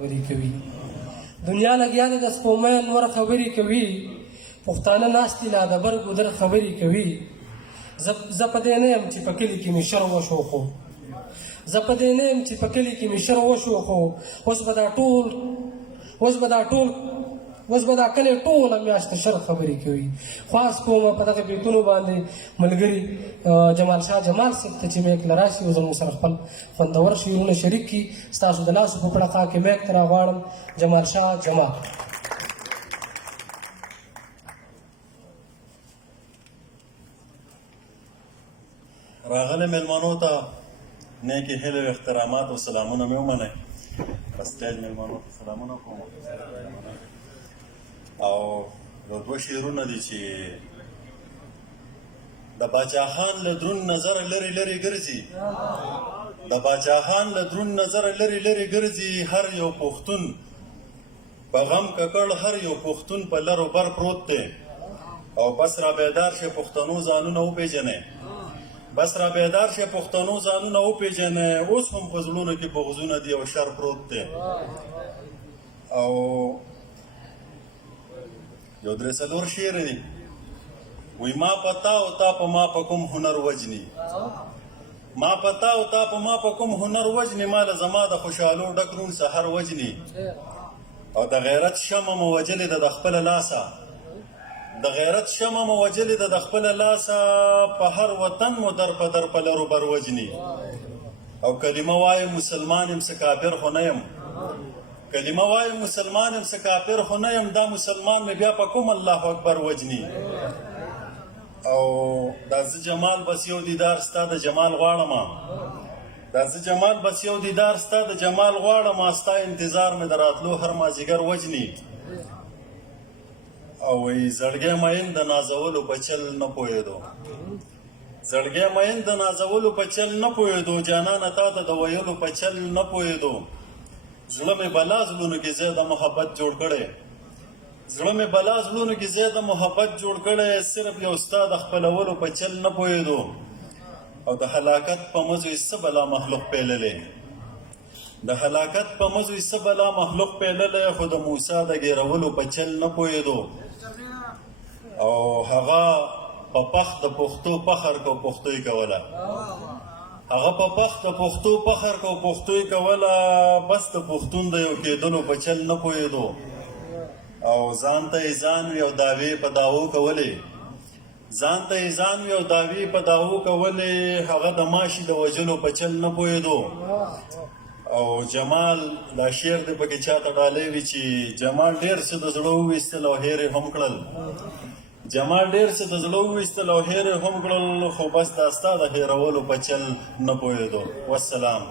خبرې کوي دنیا لګیا دی د سپومۍ انور خبرې کوي پښتانه ناست دي لا د بر ګودر خبرې کوي زه په دې نه یم چې په کلي کې مې شر وشو خو زه په دې نه یم چې په کلي کې مې شر وشو خو اوس به دا کلی ټوله میاشت شر خبرې کوي خواست کوم په دغه بیتونو باندې ملګري جمال شاه جمال صاحب ته چې میک له راشي او زموږ سره خپل خوندور شعرونه شریک کړي ستاسو د لاسو په پړقا کې میک ته راغواړم جمال شاه جمال راغلی میلمنو ته نیکې هیلې او احترامات او سلامونه مې ومنئ په سټیج میلمنو ته سلامونه کوم او یو دوه شعرونه دي چې د باچاخان له دروند نظره لرې لرې ګرځي د باچاخان له دروند نظره لرې لرې ګرځي هر یو پښتون په غم ککړ هر یو پښتون په لر و بر پروت دی او بس را بیدار شي پښتنو ځانونه وپېژنئ بس را بیدار شي پښتنو ځانونه وپېژنئ اوس هم په زړونو کې بغضونه دي او شر پروت دی او یو درې څلور شعر دي وی ما پتا او تا په ما په کوم هنر وجني ما پتا او تا په ما په کوم هنر وجني ما له زما د خوشحالو ډک روڼ سحر وجني او د غیرت شمع مو وجلې ده د خپله لاسه د غیرت شمع مو وجلې ده د خپله لاسه په هر وطن مو در په در په لرو بر وجني او کلمه وایم مسلمان یم څه کافر خو نه یم کلمه وایم مسلمان یم څه کافر خو نه یم دا مسلمان مې بیا په کوم الله اکبر وجني او دا زه جمال بس یو دیدار ستا د جمال غواړم دا زه جمال بس یو دیدار ستا د جمال غواړم ستا انتظار مې د راتلو هر مازدیګر وجني او وی زړګی مین د نازولو په چل نه پوهېدو زړګی مین د نازولو په چل نه پوهېدو جانانه تا ته د ویلو په چل نه پوهېدو زړه مې بلا زړونو کې زیاده محبت جوړ کړی زړه مې بلا زړونو کې زیاده محبت جوړ کړی صرف یو ستا د خپلولو په چل نه پوهېدو او د هلاکت په مزو یې څه بلا مخلوق پیللی د هلاکت په مزو یې څه بلا مخلوق پیللی خو د موسی د ګیرولو په چل نه پوهېدو او هغه په پخت د پښتو فخر کو پښتو یې کوله هغه په پخت د پښتو فخر کو پښتو یې کوله بس د پښتون د یو کېدلو په چل نه پوهېدو او ځان ته یې ځان وي او دعوې په دعوو کولې ځان ته یې ځان وي او دعوې په دعوو کولې هغه د ماشي د وژلو په چل نه پوهېدو او جمال دا شعر دی پکې چاته ډالۍ وي چې جمال ډېر څه د زړه وویستل او هېر یې هم کړل جمال ډېر څه د زړه وویستل او هېر یې هم کړل خو بس دا ستا د هېرولو په چل نه پوهېدو والسلام